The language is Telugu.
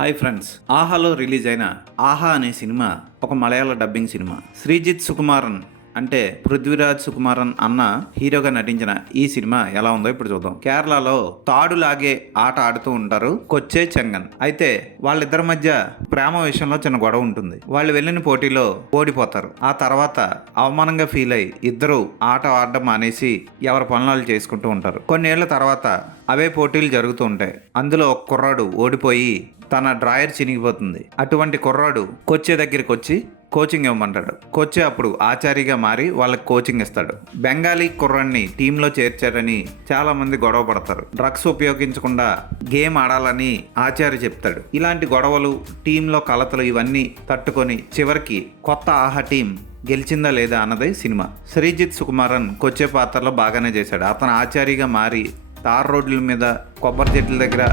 హాయ్ ఫ్రెండ్స్, ఆహాలో రిలీజ్ అయిన ఆహా అనే సినిమా ఒక మలయాళ డబ్బింగ్ సినిమా. శ్రీజిత్ సుకుమారన్ అంటే పృథ్వీరాజ్ సుకుమారన్ అన్న హీరోగా నటించిన ఈ సినిమా ఎలా ఉందో ఇప్పుడు చూద్దాం. కేరళలో తాడులాగే ఆట ఆడుతూ ఉంటారు కొచ్చే చెంగన్. అయితే వాళ్ళిద్దరి మధ్య ప్రేమ విషయంలో చిన్న గొడవ ఉంటుంది. వాళ్ళు వెళ్ళిన పోటీలో ఓడిపోతారు. ఆ తర్వాత అవమానంగా ఫీల్ అయ్యి ఇద్దరు ఆట ఆడడం మానేసి ఎవరి పనులు చేసుకుంటూ ఉంటారు. కొన్నేళ్ల తర్వాత అవే పోటీలు జరుగుతూ ఉంటాయి. అందులో ఒక కుర్రాడు ఓడిపోయి తన డ్రాయర్ చినిగిపోతుంది. అటువంటి కుర్రాడు కొచ్చే దగ్గరికి వచ్చి కోచింగ్ ఇవ్వమంటాడు. కొచ్చే అప్పుడు ఆచార్యగా మారి వాళ్ళకి కోచింగ్ ఇస్తాడు. బెంగాలీ కుర్రాన్ని టీంలో చేర్చారని చాలా మంది గొడవ పడతారు. డ్రగ్స్ ఉపయోగించకుండా గేమ్ ఆడాలని ఆచార్య చెప్తాడు. ఇలాంటి గొడవలు, టీంలో కలతలు ఇవన్నీ తట్టుకొని చివరికి కొత్త ఆహా టీం గెలిచిందా లేదా అన్నదే సినిమా. శ్రీజిత్ సుకుమారన్ కొచ్చే పాత్రలో బాగానే చేశాడు. అతను ఆచార్యగా మారి తార్ రోడ్ల మీద, కొబ్బరి చెట్ల దగ్గర